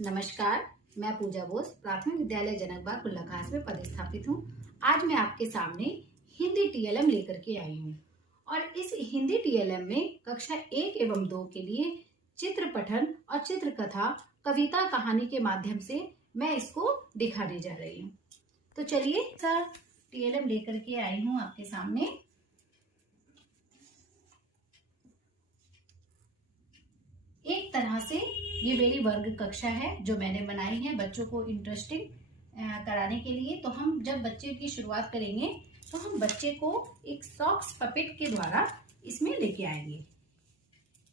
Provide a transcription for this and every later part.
नमस्कार, मैं पूजा बोस प्राथमिक विद्यालय जनकबाग कुल्लाखास में पदस्थापित हूँ। आज मैं आपके सामने हिंदी टीएलएम लेकर के आई हूँ और इस हिंदी टीएलएम में कक्षा 1 एवं 2 के लिए चित्र पठन और चित्रकथा कविता कहानी के माध्यम से मैं इसको दिखाने जा रही हूँ। तो चलिए सर टीएलएम लेकर के आई हूँ आपके सामने। एक तरह से ये मेरी वर्ग कक्षा है जो मैंने बनाई है बच्चों को इंटरेस्टिंग कराने के लिए। तो हम जब बच्चे की शुरुआत करेंगे तो हम बच्चे को एक सॉक्स पपेट के द्वारा इसमें लेके आएंगे।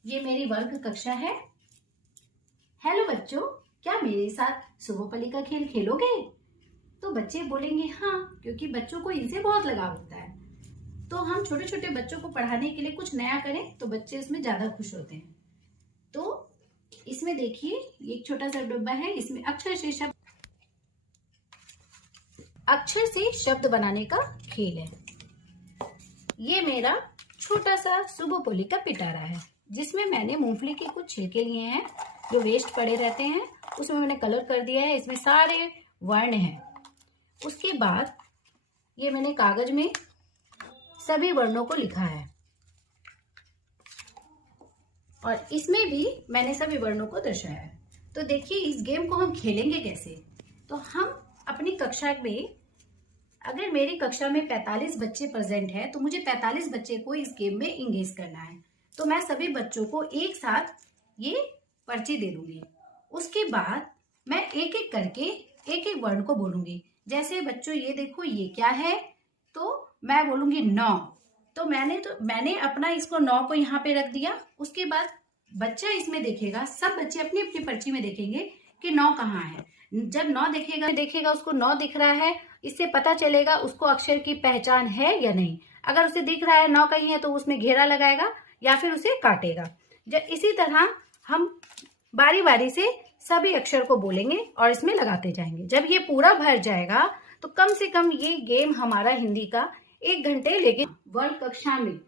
ये मेरी वर्ग कक्षा है। हेलो बच्चों, क्या मेरे साथ सुबोपली का खेल खेलोगे? तो बच्चे बोलेंगे हाँ, क्योंकि बच्चों को इनसे बहुत लगाव होता है। तो हम छोटे छोटे बच्चों को पढ़ाने के लिए कुछ नया करें तो बच्चे इसमें ज्यादा खुश होते हैं। तो इसमें देखिए एक छोटा सा डब्बा है, इसमें अक्षर से शब्द बनाने का खेल है। ये मेरा छोटा सा सुबोपोली का पिटारा है जिसमें मैंने मूंगफली के कुछ छिलके लिए हैं जो वेस्ट पड़े रहते हैं, उसमें मैंने कलर कर दिया है। इसमें सारे वर्ण हैं। उसके बाद ये मैंने कागज में सभी वर्णों को लिखा है और इसमें भी मैंने सभी वर्णों को दर्शाया है। तो देखिए इस गेम को हम खेलेंगे कैसे। तो हम अपनी कक्षा में, अगर मेरी कक्षा में 45 बच्चे प्रेजेंट हैं तो मुझे 45 बच्चे को इस गेम में इंगेज करना है। तो मैं सभी बच्चों को एक साथ ये पर्ची दे दूंगी। उसके बाद मैं एक एक करके एक एक वर्ण को बोलूंगी। जैसे बच्चों ये देखो ये क्या है, तो मैं बोलूंगी 9। तो मैंने अपना इसको 9 को यहाँ पे रख दिया। उसके बाद बच्चा इसमें देखेगा, सब बच्चे अपनी अपनी पर्ची में देखेंगे कि 9 कहाँ है। जब 9 देखेगा उसको 9 दिख रहा है, इससे पता चलेगा उसको अक्षर की पहचान है या नहीं। अगर उसे दिख रहा है 9 कहीं है तो उसमें घेरा लगाएगा या फिर उसे काटेगा। जब इसी तरह हम बारी बारी से सभी अक्षर को बोलेंगे और इसमें लगाते जाएंगे। जब ये पूरा भर जाएगा तो कम से कम ये गेम हमारा हिंदी का 1 घंटे लेके वर्ग कक्षा में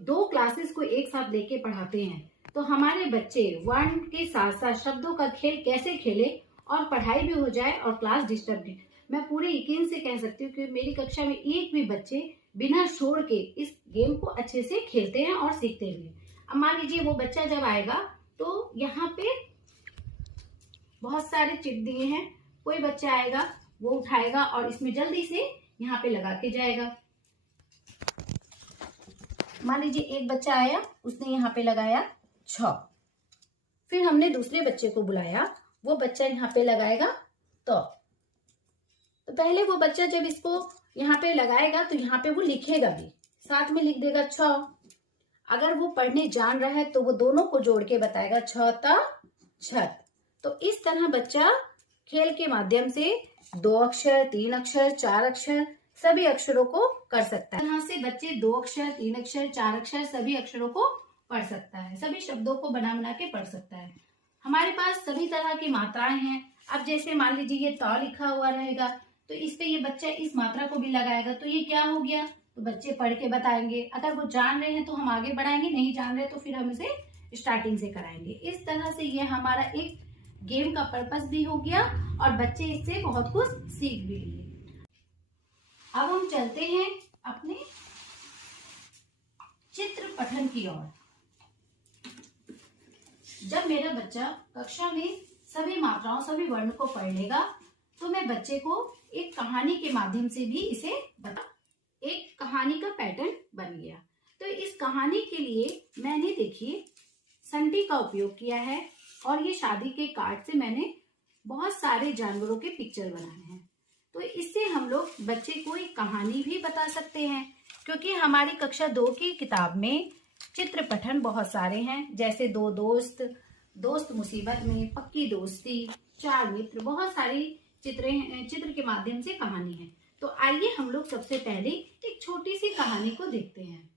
2 क्लासेस को एक साथ लेके पढ़ाते हैं। तो हमारे बच्चे वर्ण के साथ साथ शब्दों का खेल कैसे खेले और पढ़ाई भी हो जाए और क्लास डिस्टर्ब भी। मैं पूरे यकीन से कह सकती हूँ कि मेरी कक्षा में एक भी बच्चे बिना शोर के इस गेम को अच्छे से खेलते हैं और सीखते भी हैं। अब मान लीजिए वो बच्चा जब आएगा तो यहाँ पे बहुत सारे चिट दिए हैं। कोई बच्चा आएगा वो उठाएगा और इसमें जल्दी से यहाँ पे लगा के जाएगा। मान लीजिए एक बच्चा आया, उसने यहाँ पे लगाया 6। फिर हमने दूसरे बच्चे को बुलाया, वो बच्चा यहाँ पे लगाएगा तो पहले वो बच्चा जब इसको यहाँ पे लगाएगा तो यहाँ पे वो लिखेगा भी, साथ में लिख देगा 6। अगर वो पढ़ने जान रहा है तो वो दोनों को जोड़ के बताएगा 6 ता छत। तो इस तरह बच्चा खेल के माध्यम से 2 अक्षर, 3 अक्षर, 4 अक्षर सभी अक्षरों को कर सकता है। यहाँ से बच्चे 2 अक्षर, 3 अक्षर, 4 अक्षर सभी अक्षरों को पढ़ सकता है, सभी शब्दों को बना बना के पढ़ सकता है। हमारे पास सभी तरह की मात्राएं हैं। अब जैसे मान लीजिए ये त लिखा हुआ रहेगा तो इस पे ये बच्चा इस मात्रा को भी लगाएगा तो ये क्या हो गया, तो बच्चे पढ़ के बताएंगे। अगर वो जान रहे हैं तो हम आगे बढ़ाएंगे, नहीं जान रहे तो फिर हम इसे स्टार्टिंग से कराएंगे। इस तरह से ये हमारा एक गेम का पर्पस भी हो गया और बच्चे इससे बहुत कुछ सीख भी लिए। अब हम चलते हैं अपने चित्र पठन की ओर। जब मेरा बच्चा कक्षा में सभी मात्राओं, सभी वर्ण को पढ़ लेगा तो मैं बच्चे को एक कहानी के माध्यम से भी इसे एक कहानी का पैटर्न बन गया। तो इस कहानी के लिए मैंने देखिए संटी का उपयोग किया है और ये शादी के कार्ड से मैंने बहुत सारे जानवरों के पिक्चर बनाए हैं। तो इससे हम लोग बच्चे को एक कहानी भी बता सकते हैं, क्योंकि हमारी कक्षा 2 की किताब में चित्र पठन बहुत सारे हैं। जैसे 2 दोस्त मुसीबत में, पक्की दोस्ती, 4 मित्र, बहुत सारी चित्र के माध्यम से कहानी है। तो आइए हम लोग सबसे पहले एक छोटी सी कहानी को देखते हैं।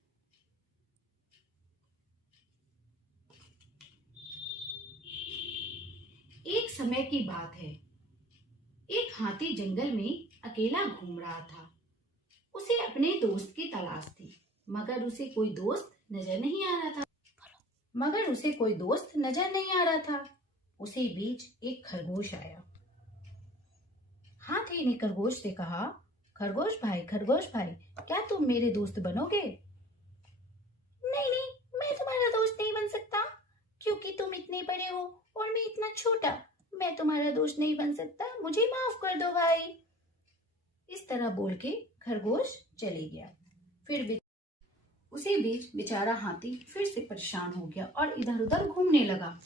एक समय की बात है, एक हाथी जंगल में अकेला घूम रहा था। उसे अपने दोस्त की तलाश थी, मगर उसे कोई दोस्त नजर नहीं आ रहा था। उसी बीच एक खरगोश आया। हाथी ने खरगोश से कहा, खरगोश भाई, क्या तुम मेरे दोस्त बनोगे? नहीं नहीं, मैं तुम्हारा दोस्त नहीं बन सकता, क्योंकि तुम इतने बड़े हो और मैं इतना छोटा। मैं तुम्हारा दोस्त नहीं बन सकता, मुझे माफ कर दो भाई। इस तरह बोल के खरगोश चले गया। फिर उसी बीच बेचारा हाथी फिर से परेशान हो गया और इधर उधर घूमने लगा।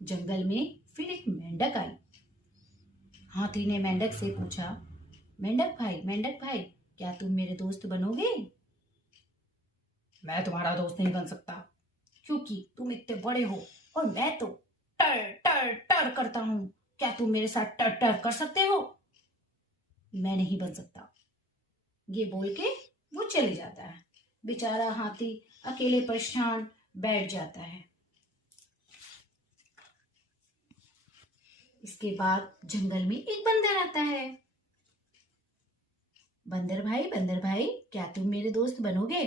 जंगल में फिर एक मेंढक आई। हाथी ने मेंढक से पूछा, मेंढक भाई, क्या तुम मेरे दोस्त बनोगे? मैं तुम्हारा दोस्त नहीं बन सकता, क्योंकि तुम इतने बड़े हो और मैं तो टर टर टर करता हूँ। क्या तुम मेरे साथ टर टर कर सकते हो? मैं नहीं बन सकता। ये बोल के वो चले जाता है। बेचारा हाथी अकेले परेशान बैठ जाता है। इसके बाद जंगल में एक बंदर आता है। बंदर भाई, क्या तुम मेरे दोस्त बनोगे?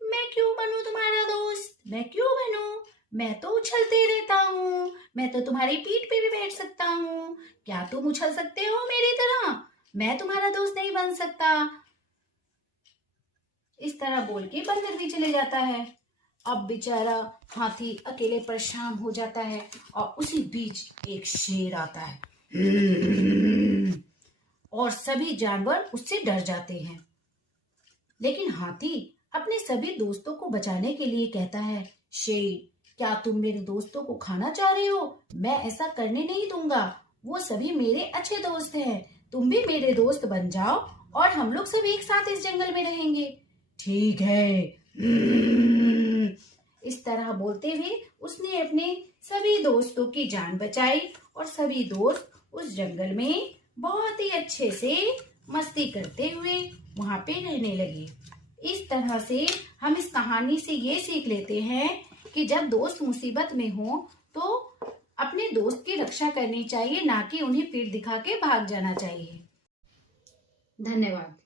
मैं क्यों बनूं तुम्हारा दोस्त? मैं क्यों बनूं? मैं तो उछलते रहता हूँ, मैं तो तुम्हारी पीठ पे भी बैठ सकता हूँ। क्या तुम उछल सकते हो मेरी तरह? मैं तुम्हारा दोस्त नहीं बन सकता। इस तरह बोल के बंदर भी चले जाता है। अब बेचारा हाथी अकेले परेशान हो जाता है और उसी बीच एक शेर आता है और सभी जानवर उससे डर जाते हैं। लेकिन हाथी अपने सभी दोस्तों को बचाने के लिए कहता है, शेर, क्या तुम मेरे दोस्तों को खाना चाह रहे हो? मैं ऐसा करने नहीं दूंगा। वो सभी मेरे अच्छे दोस्त हैं। तुम भी मेरे दोस्त बन जाओ और हम लोग सब एक साथ इस जंगल में रहेंगे। ठीक है। इस तरह बोलते हुए उसने अपने सभी दोस्तों की जान बचाई और सभी दोस्त उस जंगल में बहुत ही अच्छे से मस्ती करते हुए वहां पे रहने लगे। इस तरह से हम इस कहानी से ये सीख लेते हैं कि जब दोस्त मुसीबत में हो तो अपने दोस्त की रक्षा करनी चाहिए, ना कि उन्हें पीठ दिखा के भाग जाना चाहिए। धन्यवाद।